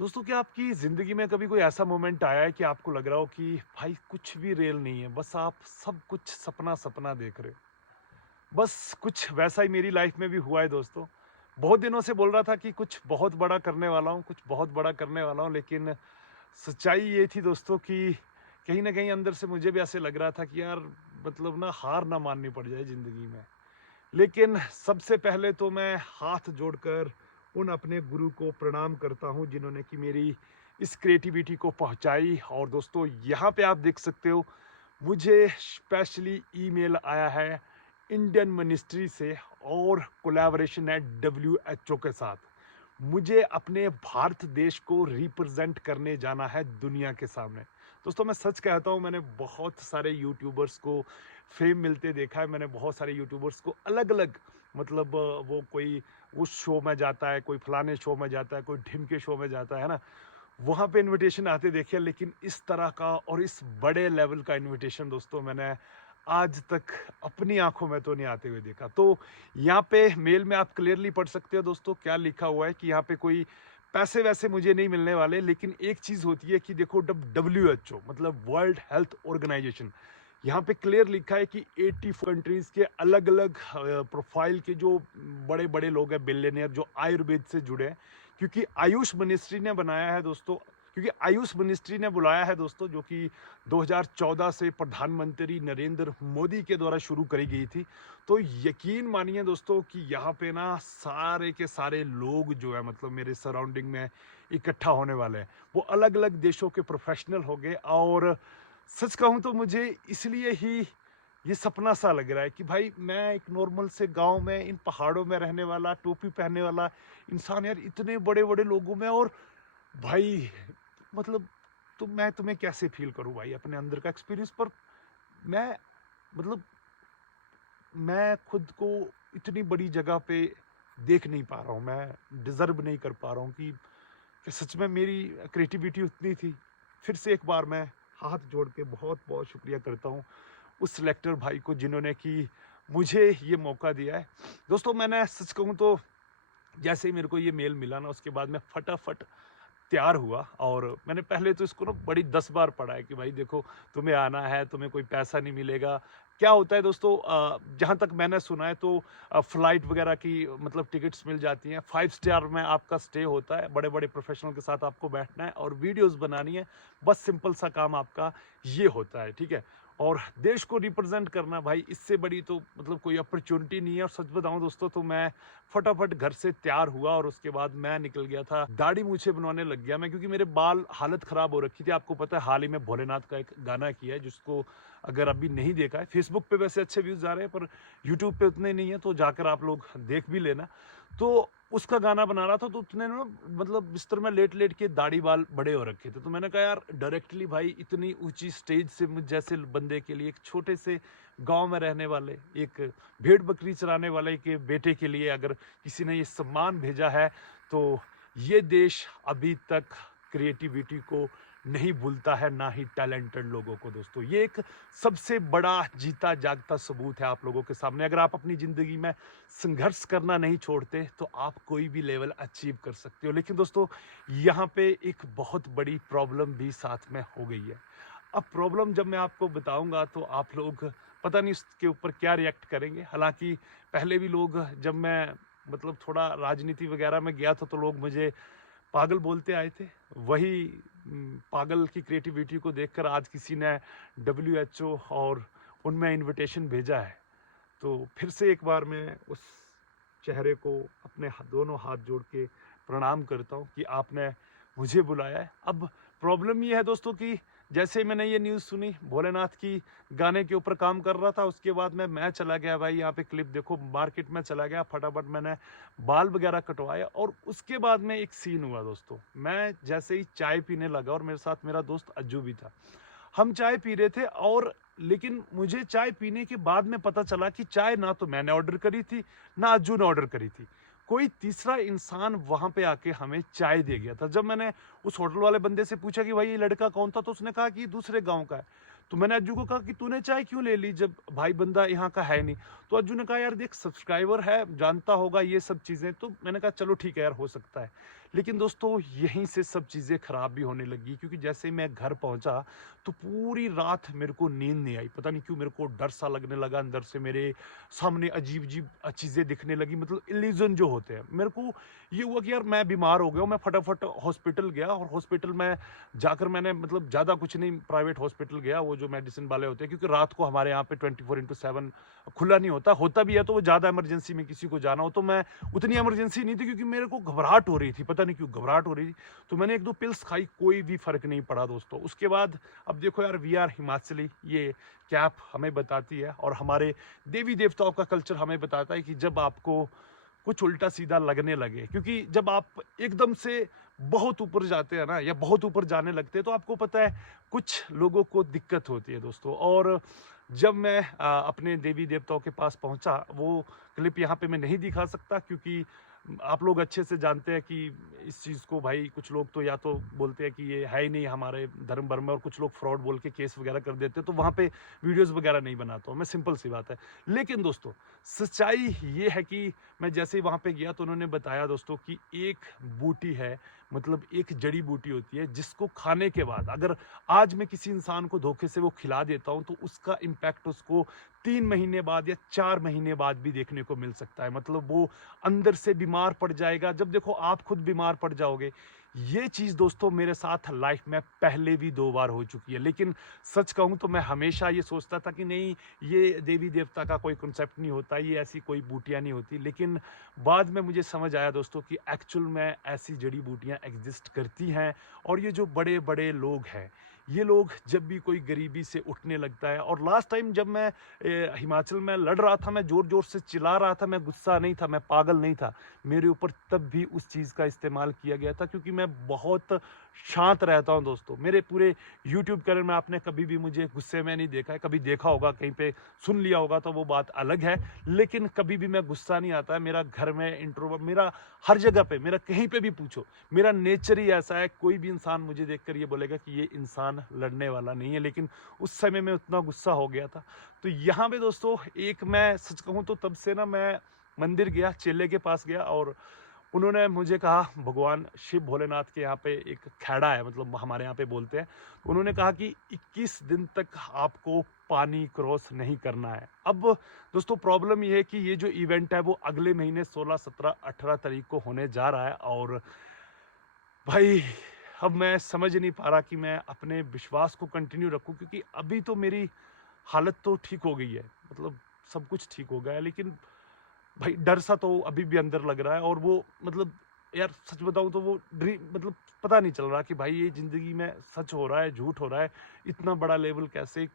दोस्तों, क्या आपकी ज़िंदगी में कभी कोई ऐसा मोमेंट आया है कि आपको लग रहा हो कि भाई कुछ भी रियल नहीं है, बस आप सब कुछ सपना-सपना देख रहे हो? बस कुछ वैसा ही मेरी लाइफ़ में भी हुआ है दोस्तों। बहुत दिनों से बोल रहा था कि कुछ बहुत बड़ा करने वाला हूँ, कुछ बहुत बड़ा करने वाला हूँ, लेकिन सच्चाई ये थी दोस्तों कि कहीं न कहीं अंदर से मुझे भी ऐसे लग रहा था कि यार मतलब ना हार ना माननी पड़ जाए ज़िंदगी में। लेकिन सबसे पहले तो मैं हाथ जोड़कर उन अपने गुरु को प्रणाम करता हूँ जिन्होंने कि मेरी इस क्रिएटिविटी को पहुँचाई। और दोस्तों, यहाँ पे आप देख सकते हो, मुझे स्पेशली ईमेल आया है इंडियन मिनिस्ट्री से और कोलैबोरेशन है डब्ल्यूएचओ के साथ। मुझे अपने भारत देश को रिप्रेजेंट करने जाना है दुनिया के सामने। दोस्तों, मैं सच कहता हूँ, मैंने बहुत सारे यूट्यूबर्स को फेम मिलते देखा है। मैंने बहुत सारे यूट्यूबर्स को अलग-अलग मतलब वो कोई उस शो में जाता है, कोई फलाने शो में जाता है, कोई ढिमके शो में जाता है ना? वहाँ पे इन्विटेशन आते देखे हैं, लेकिन इस तरह का और इस बड़े लेवल का इन्विटेशन दोस्तों मैंने आज तक अपनी आँखों में तो नहीं आते हुए देखा। तो यहाँ पे मेल में आप क्लियरली पढ़ सकते हो दोस्तों, क्या लिखा हुआ है कि यहाँ पे कोई पैसे-वैसे मुझे नहीं मिलने वाले, लेकिन एक चीज़ होती है कि देखो, डब्ल्यूएचओ मतलब वर्ल्ड हेल्थ ऑर्गनाइजेशन, यहाँ पे क्लियर लिखा है कि 84 कंट्रीज़ के अलग-अलग प्रोफ़ाइल के जो बड़े-बड़े लोग हैं, बिलियनियर जो आयुर्वेद से जुड़े हैं, क्योंकि आयुष मिनिस्ट्री ने बनाया है दोस्तों, क्योंकि आयुष मिनिस्ट्री ने बुलाया है दोस्तों, जो कि 2014 से प्रधानमंत्री नरेंद्र मोदी के द्वारा शुरू करी गई थी। तो यकीन मानिए दोस्तों कि यहाँ पे ना सारे के सारे लोग जो है मतलब मेरे सराउंडिंग में इकट्ठा होने वाले हैं। वो अलग-अलग देशों के प्रोफेशनल होंगे। और सच कहूँ तो मुझे इसलिए ही ये सपना सा लग रहा है कि भाई मैं एक नॉर्मल से गाँव में इन पहाड़ों में रहने वाला, टोपी पहनने वाला इंसान यार इतने बड़े-बड़े लोगों में। और भाई मतलब तो मैं तुम्हें कैसे फ़ील करूँ भाई अपने अंदर का एक्सपीरियंस पर। मैं मतलब मैं खुद को इतनी बड़ी जगह पे देख नहीं पा रहा हूँ। मैं डिज़र्व नहीं कर पा रहा हूँ कि सच में मेरी क्रिएटिविटी उतनी थी। फिर से एक बार मैं हाथ जोड़ के बहुत-बहुत शुक्रिया करता हूँ उस सिलेक्टर भाई को जिन्होंने कि मुझे ये मौका दिया है। दोस्तों, मैंने सच कहूँ तो जैसे ही मेरे को ये मेल मिला ना, उसके बाद मैं फटाफट तैयार हुआ। और मैंने पहले तो इसको ना बड़ी 10 बार पढ़ा है कि भाई देखो, तुम्हें आना है, तुम्हें कोई पैसा नहीं मिलेगा। क्या होता है दोस्तों, जहाँ तक मैंने सुना है तो फ्लाइट वगैरह की मतलब टिकट्स मिल जाती हैं, 5 स्टार में आपका स्टे होता है, बड़े-बड़े प्रोफेशनल के साथ आपको बैठना है और वीडियोज़ बनानी है। बस सिंपल सा काम आपका ये होता है, ठीक है? और देश को रिप्रेज़ेंट करना भाई, इससे बड़ी तो मतलब कोई अपॉर्च्युनिटी नहीं है। और सच बताऊँ दोस्तों, तो मैं फटाफट घर से तैयार हुआ और उसके बाद मैं निकल गया था, दाढ़ी मूंछें बनवाने लग गया मैं, क्योंकि मेरे बाल हालत ख़राब हो रखी थी। आपको पता है, हाल ही में भोलेनाथ का एक गाना किया है, जिसको अगर अभी नहीं देखा है, फेसबुक पे वैसे अच्छे व्यूज़ आ रहे हैं, पर यूट्यूब पे उतने नहीं है, तो जाकर आप लोग देख भी लेना। तो उसका गाना बना रहा था, तो उसने ना मतलब बिस्तर में लेट-लेट के दाढ़ी बाल बड़े हो रखे थे। तो मैंने कहा यार, डायरेक्टली भाई इतनी ऊँची स्टेज से मुझ जैसे बंदे के लिए, एक छोटे से गाँव में रहने वाले, एक भेड़-बकरी चराने वाले के बेटे के लिए अगर किसी ने ये सम्मान भेजा है, तो ये देश अभी तक क्रिएटिविटी को नहीं भूलता है, ना ही टैलेंटेड लोगों को दोस्तों। ये एक सबसे बड़ा जीता जागता सबूत है आप लोगों के सामने। अगर आप अपनी ज़िंदगी में संघर्ष करना नहीं छोड़ते, तो आप कोई भी लेवल अचीव कर सकते हो। लेकिन दोस्तों, यहाँ पे एक बहुत बड़ी प्रॉब्लम भी साथ में हो गई है। अब प्रॉब्लम जब मैं आपको बताऊँगा, तो आप लोग पता नहीं उसके ऊपर क्या रिएक्ट करेंगे। हालाँकि पहले भी लोग, जब मैं मतलब थोड़ा राजनीति वगैरह में गया था, तो लोग मुझे पागल बोलते आए थे। वही पागल की क्रिएटिविटी को देखकर आज किसी ने डब्ल्यूएचओ और उनमें इन्विटेशन भेजा है। तो फिर से एक बार मैं उस चेहरे को अपने दोनों हाथ जोड़ के प्रणाम करता हूँ कि आपने मुझे बुलाया है। अब प्रॉब्लम ये है दोस्तों कि जैसे ही मैंने ये न्यूज़ सुनी, भोलेनाथ की गाने के ऊपर काम कर रहा था, उसके बाद मैं चला गया भाई, यहाँ पे क्लिप देखो, मार्केट में चला गया, फटाफट मैंने बाल वगैरह कटवाए। और उसके बाद में एक सीन हुआ दोस्तों, मैं जैसे ही चाय पीने लगा, और मेरे साथ मेरा दोस्त अज्जू भी था। हम चाय पी रहे थे, और लेकिन मुझे चाय पीने के बाद में पता चला कि चाय ना तो मैंने ऑर्डर करी थी, ना अज्जू ने ऑर्डर करी थी। कोई तीसरा इंसान वहाँ पे आके हमें चाय दे गया था। जब मैंने उस होटल वाले बंदे से पूछा कि भाई ये लड़का कौन था? तो उसने कहा कि दूसरे गाँव का है। तो मैंने अज्जू को कहा कि तूने चाय क्यों ले ली जब भाई बंदा यहाँ का है नहीं? तो अज्जू ने कहा यार देख, सब्सक्राइबर है, जानता होगा ये सब चीज़ें। तो मैंने कहा चलो ठीक है यार, हो सकता है। लेकिन दोस्तों यहीं से सब चीज़ें ख़राब भी होने लगी, क्योंकि जैसे ही मैं घर पहुंचा तो पूरी रात मेरे को नींद नहीं आई। पता नहीं क्यों मेरे को डर सा लगने लगा, अंदर से मेरे सामने अजीब अजीब चीज़ें दिखने लगी, मतलब इल्यूजन जो होते हैं। मेरे को ये हुआ कि यार मैं बीमार हो गया हूँ। मैं फटाफट हॉस्पिटल गया, और हॉस्पिटल में जाकर मैंने मतलब ज़्यादा कुछ नहीं, प्राइवेट हॉस्पिटल गया, वो जो मेडिसिन वाले होते हैं, क्योंकि रात को हमारे यहाँ पे 24/7 खुला नहीं होता। होता भी है तो वो ज़्यादा इमरजेंसी में किसी को जाना हो, तो मैं उतनी इमरजेंसी नहीं थी, क्योंकि मेरे को घबराहट हो रही थी, पता नहीं क्यों घबराहट हो रही थी। तो मैंने 1-2 पिल्स खाई, कोई भी फ़र्क नहीं पड़ा दोस्तों। उसके बाद अब देखो यार, वी आर हिमाचली, ये कैप हमें बताती है, और हमारे देवी देवताओं का कल्चर हमें बताता है कि जब आपको कुछ उल्टा सीधा लगने लगे, क्योंकि जब आप एकदम से बहुत ऊपर जाते हैं ना, या बहुत ऊपर जाने लगते हैं, तो आपको पता है कुछ लोगों को दिक्कत होती है दोस्तों। और जब मैं अपने देवी देवताओं के पास पहुंचा, वो क्लिप यहाँ पे मैं नहीं दिखा सकता, क्योंकि आप लोग अच्छे से जानते हैं कि इस चीज़ को, भाई कुछ लोग तो या तो बोलते हैं कि ये है ही नहीं हमारे धर्म भर में, और कुछ लोग फ्रॉड बोल के केस वगैरह कर देते हैं, तो वहाँ पे वीडियोस वगैरह नहीं बनाता हूँ मैं, सिंपल सी बात है। लेकिन दोस्तों सच्चाई ये है कि मैं जैसे ही वहाँ पे गया तो उन्होंने बताया दोस्तों कि एक बूटी है, मतलब एक जड़ी बूटी होती है, जिसको खाने के बाद अगर आज मैं किसी इंसान को धोखे से वो खिला देता हूँ, तो उसका इम्पैक्ट उसको 3 महीने बाद या 4 महीने बाद भी देखने को मिल सकता है। मतलब वो अंदर से बीमार पड़ जाएगा। जब देखो आप खुद बीमार पड़ जाओगे। ये चीज़ दोस्तों मेरे साथ लाइफ में पहले भी 2 बार हो चुकी है। लेकिन सच कहूँ तो मैं हमेशा ये सोचता था कि नहीं, ये देवी देवता का कोई कॉन्सेप्ट नहीं होता, ये ऐसी कोई बूटियाँ नहीं होती। लेकिन बाद में मुझे समझ आया दोस्तों कि एक्चुअल में ऐसी जड़ी बूटियाँ एग्ज़िस्ट करती हैं। और ये जो बड़े-बड़े लोग हैं, ये लोग जब भी कोई गरीबी से उठने लगता है, और लास्ट टाइम जब मैं हिमाचल में लड़ रहा था, मैं ज़ोर-ज़ोर से चिल्ला रहा था, मैं गुस्सा नहीं था, मैं पागल नहीं था। मेरे ऊपर तब भी उस चीज़ का इस्तेमाल किया गया था, क्योंकि मैं बहुत शांत रहता हूँ दोस्तों। मेरे पूरे यूट्यूब करियर में आपने कभी भी मुझे गुस्से में नहीं देखा है। कभी देखा होगा, कहीं पे सुन लिया होगा तो वो बात अलग है, लेकिन कभी भी मैं गुस्सा नहीं आता है। मेरा घर में इंट्रोवर्ट, मेरा हर जगह पे, मेरा कहीं पे भी पूछो, मेरा नेचर ही ऐसा है। कोई भी इंसान मुझे देखकर ये बोलेगा कि ये इंसान लड़ने वाला नहीं है, लेकिन उस समय में उतना गुस्सा हो गया था। तो यहाँ पे दोस्तों एक, मैं सच कहूँ तो तब से ना मैं मंदिर गया, चेले के पास गया, और उन्होंने मुझे कहा, भगवान शिव भोलेनाथ के यहाँ पे एक खैड़ा है, मतलब हमारे यहाँ पे बोलते हैं, तो उन्होंने कहा कि 21 दिन तक आपको पानी क्रॉस नहीं करना है। अब दोस्तों प्रॉब्लम ये है कि ये जो इवेंट है वो अगले महीने 16, 17, 18 तारीख को होने जा रहा है, और भाई अब मैं समझ नहीं पा रहा कि मैं अपने विश्वास को कंटिन्यू रखूं, क्योंकि अभी तो मेरी हालत तो ठीक हो गई है, मतलब सब कुछ ठीक हो गया है, लेकिन भाई डर सा तो अभी भी अंदर लग रहा है। और वो मतलब यार सच बताऊं तो वो ड्रीम, मतलब पता नहीं चल रहा कि भाई ये जिंदगी में सच हो रहा है, झूठ हो रहा है, इतना बड़ा लेवल कैसे,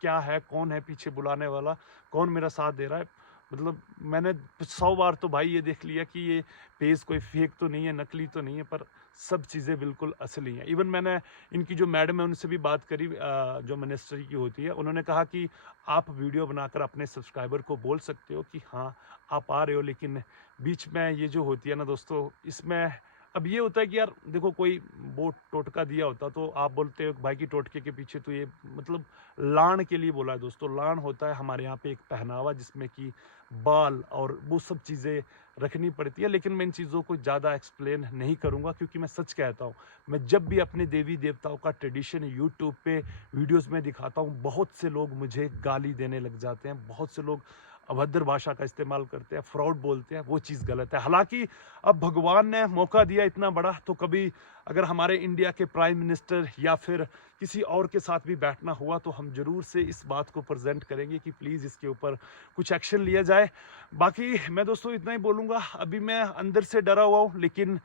क्या है, कौन है पीछे बुलाने वाला, कौन मेरा साथ दे रहा है। मतलब मैंने 100 बार तो भाई ये देख लिया कि ये पेज कोई फेक तो नहीं है, नकली तो नहीं है, पर सब चीज़ें बिल्कुल असली हैं। इवन मैंने इनकी जो मैडम है उनसे भी बात करी, जो मिनिस्ट्री की होती है, उन्होंने कहा कि आप वीडियो बनाकर अपने सब्सक्राइबर को बोल सकते हो कि हाँ आप आ रहे हो, लेकिन बीच में ये जो होती है ना दोस्तों, इसमें अब ये होता है कि यार देखो, कोई वो टोटका दिया होता तो आप बोलते हो भाई की टोटके के पीछे तो ये, मतलब लान के लिए बोला है दोस्तों। लान होता है हमारे यहाँ पे एक पहनावा, जिसमें कि बाल और वो सब चीज़ें रखनी पड़ती है, लेकिन मैं इन चीज़ों को ज़्यादा एक्सप्लेन नहीं करूँगा, क्योंकि मैं सच कहता हूँ, मैं जब भी अपने देवी देवताओं का ट्रेडिशन यूट्यूब पे वीडियोस में दिखाता हूँ, बहुत से लोग मुझे गाली देने लग जाते हैं, बहुत से लोग अभद्र भाषा का इस्तेमाल करते हैं, फ्रॉड बोलते हैं, वो चीज़ गलत है। हालांकि अब भगवान ने मौका दिया इतना बड़ा, तो कभी अगर हमारे इंडिया के प्राइम मिनिस्टर या फिर किसी और के साथ भी बैठना हुआ, तो हम ज़रूर से इस बात को प्रेजेंट करेंगे कि प्लीज़ इसके ऊपर कुछ एक्शन लिया जाए। बाकी मैं दोस्तों इतना ही बोलूँगा, अभी मैं अंदर से डरा हुआ हूँ, लेकिन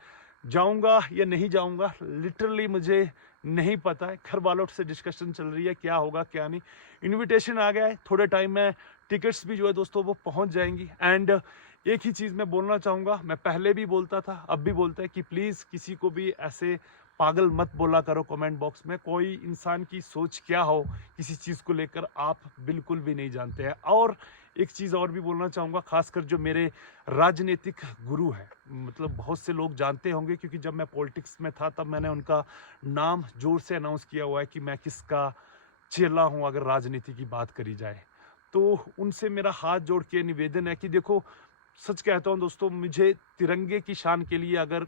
जाऊँगा या नहीं जाऊँगा लिटरली मुझे नहीं पता है। घर वालों से डिस्कशन चल रही है, क्या होगा क्या नहीं। इनविटेशन आ गया है, थोड़े टाइम में टिकट्स भी जो है दोस्तों वो पहुंच जाएंगी। एंड एक ही चीज़ मैं बोलना चाहूँगा, मैं पहले भी बोलता था, अब भी बोलता है कि प्लीज़ किसी को भी ऐसे पागल मत बोला करो कमेंट बॉक्स में। कोई इंसान की सोच क्या हो किसी चीज़ को लेकर आप बिल्कुल भी नहीं जानते हैं। और एक चीज़ और भी बोलना चाहूँगा, खासकर जो मेरे राजनीतिक गुरु हैं, मतलब बहुत से लोग जानते होंगे, क्योंकि जब मैं पॉलिटिक्स में था तब मैंने उनका नाम जोर से अनाउंस किया हुआ है कि मैं किसका चेला हूँ अगर राजनीति की बात करी जाए। तो उनसे मेरा हाथ जोड़ के निवेदन है कि देखो, सच कहता हूँ दोस्तों, मुझे तिरंगे की शान के लिए अगर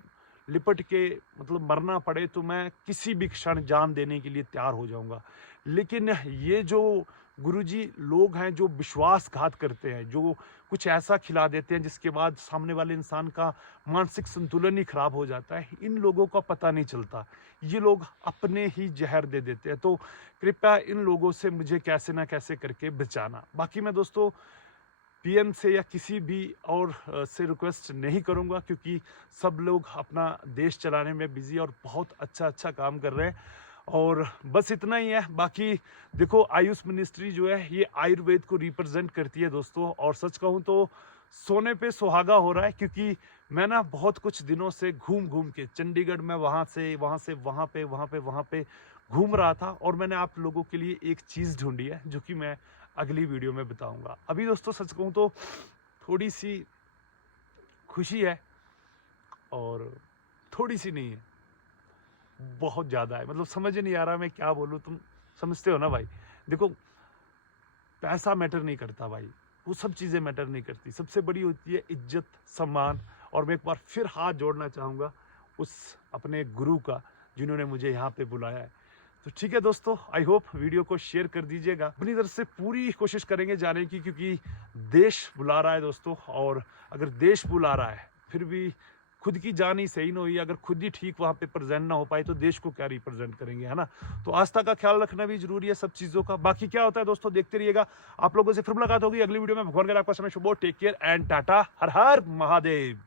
लिपट के मतलब मरना पड़े तो मैं किसी भी क्षण जान देने के लिए तैयार हो जाऊंगा। लेकिन ये जो गुरुजी लोग हैं जो विश्वासघात करते हैं, जो कुछ ऐसा खिला देते हैं जिसके बाद सामने वाले इंसान का मानसिक संतुलन ही खराब हो जाता है, इन लोगों का पता नहीं चलता। ये लोग अपने ही जहर दे देते हैं। तो कृपया इन लोगों से मुझे कैसे ना कैसे करके बचाना। बाकी मैं दोस्तों पीएम से या किसी भी और से रिक्वेस्ट नहीं करूंगा, क्योंकि सब लोग अपना देश चलाने में बिजी और बहुत अच्छा काम कर रहे हैं। और बस इतना ही है। बाकी देखो, आयुष मिनिस्ट्री जो है ये आयुर्वेद को रिप्रेजेंट करती है दोस्तों। और सच कहूँ तो सोने पे सुहागा हो रहा है, क्योंकि मैं ना बहुत कुछ दिनों से घूम के चंडीगढ़ में वहाँ से वहाँ पे घूम रहा था। और मैंने आप लोगों के लिए एक चीज़ ढूंढी है जो कि मैं अगली वीडियो में बताऊंगा। अभी दोस्तों सच कहूँ तो थोड़ी सी खुशी है, और थोड़ी सी नहीं है, बहुत ज़्यादा है। मतलब समझ नहीं आ रहा मैं क्या बोलूँ, तुम समझते हो ना भाई। देखो, पैसा मैटर नहीं करता भाई, वो सब चीज़ें मैटर नहीं करती। सबसे बड़ी होती है इज्जत, सम्मान। और मैं एक बार फिर हाथ जोड़ना चाहूँगा उस अपने गुरु का जिन्होंने मुझे यहाँ पे बुलाया है। तो ठीक है दोस्तों, आई होप वीडियो को शेयर कर दीजिएगा। अपनी तरफ से पूरी कोशिश करेंगे जाने की, क्योंकि देश बुला रहा है दोस्तों। और अगर देश बुला रहा है फिर भी खुद की जान ही सही ना हुई, अगर खुद ही ठीक वहाँ पे प्रेजेंट ना हो पाए तो देश को क्या रिप्रेजेंट करेंगे, है ना। तो आस्था का ख्याल रखना भी जरूरी है सब चीज़ों का। बाकी क्या होता है दोस्तों देखते रहिएगा। आप लोगों से फिर मुलाकात होगी अगली वीडियो में। भगवान कर आपका समय शुभ हो। Take care and tata. हर हर महादेव।